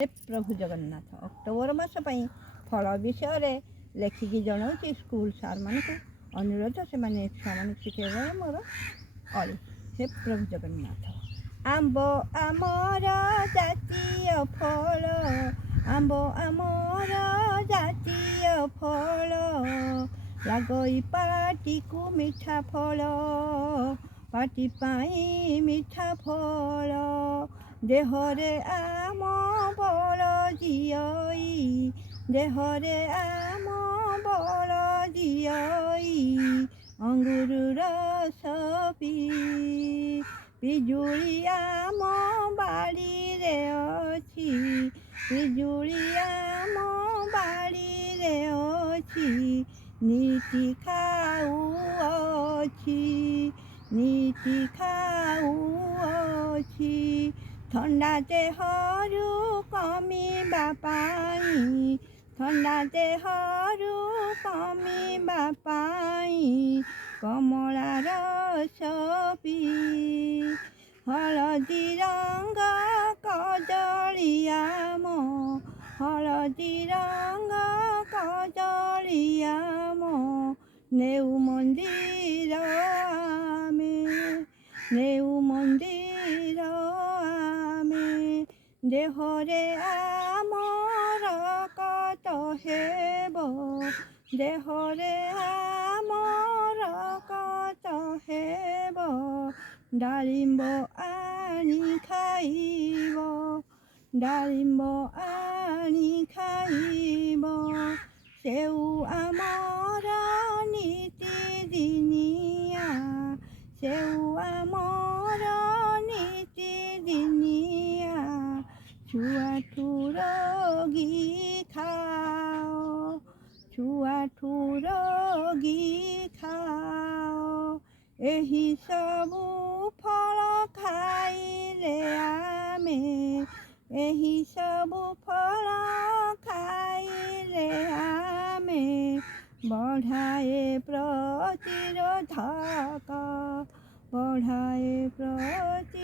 हे प्रभु Jagannath October मास फल विषय लेखिकी जनाऊँ school सार मान अनुरोध से छुआ मान शिखेगा मोर अली। हे प्रभु जगन्नाथ आंब आमर जातीय फल आंब आमर जातीय फल लगई पाटी को मीठा फल पाटी पाई मीठा फल देहरे आम बल जियई देहरे आम बल जियई अंगुर रस पिजुली आम बाड़ी रे अछि पिजुली आम बाड़ी रे अछि नीति खाउअछि नीति खाउअछि ठंडा देहरु कमिबा पाई ठंडा देहरु कमिबा पाई कमला रस पी हलदी रंग कदली आम हलदी रंग कदली आम नेउ मंदिर आमे नेउ मंदिर देहरे आमर कत हेब देहरे आमर कत हेब डालिम्ब आनी खाइब डालिम्ब आनी खाइब सेउ आमर नीति दिनिया सेउ आमर नीति दिनिया छुआठू रोगी खाओ छुआठू रोगी खाओ एही सबु फल खाइले आमे एही सबु फल खाइले आमे बढ़ाए प्रतिरोधक बढ़ाए प्रतिरोधक।